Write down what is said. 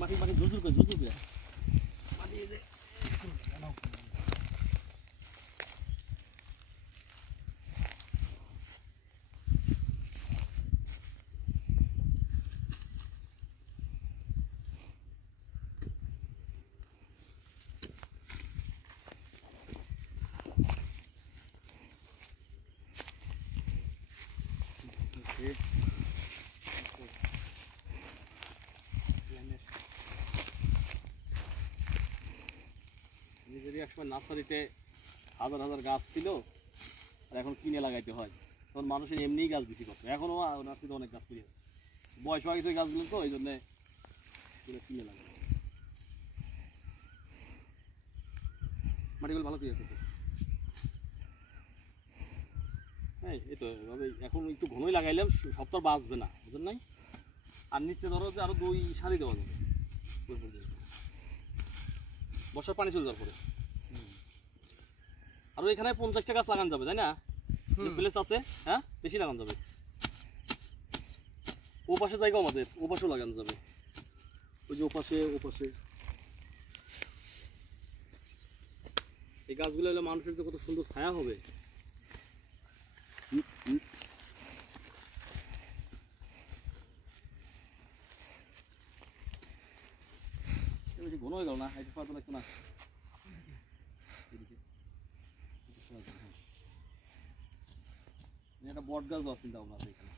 মাটি মাটি ঝুরঝুর করে মাটি একসময় নার্সারিতে হাজার হাজার গাছ ছিল আর এখন কিনে লাগাইতে হয়, তখন মানুষের এমনিই গাছ বেশি করতো। এখনও নার্সারিতে অনেক গাছ পেয়ে বয়স হয়ে গেছে গাছগুলো, তো এই জন্যে কিনে লাগাই। মাটিগুলো ভালো পেয়ে আছে। হ্যাঁ এই তো এভাবে এখন একটু ঘনই লাগাইলাম, সব তো বাঁচবে না, বুঝলেন নাই। আর নিচে ধরো যে আরো 2 সারি দেওয়া যাবে, বর্ষার পানি চলে যাওয়ার পরে। আর এখানে 50টা গাছ লাগানো যাবে, তাই না? প্লেস আছে, হ্যাঁ বেশি লাগানো যাবে। ও পাশে জায়গা আমাদের, ও পাশেও লাগানো যাবে, ওই যে ও পাশে এই গাছগুলো হলে মানুষের যে কত সুন্দর ছায়া হবে। বেশি ঘন হয়ে গেল না, এটা সরাতে লাগতো না। এটা বট গাছ দেওয়ার চিন্তা ভাবনা আছে এখানে।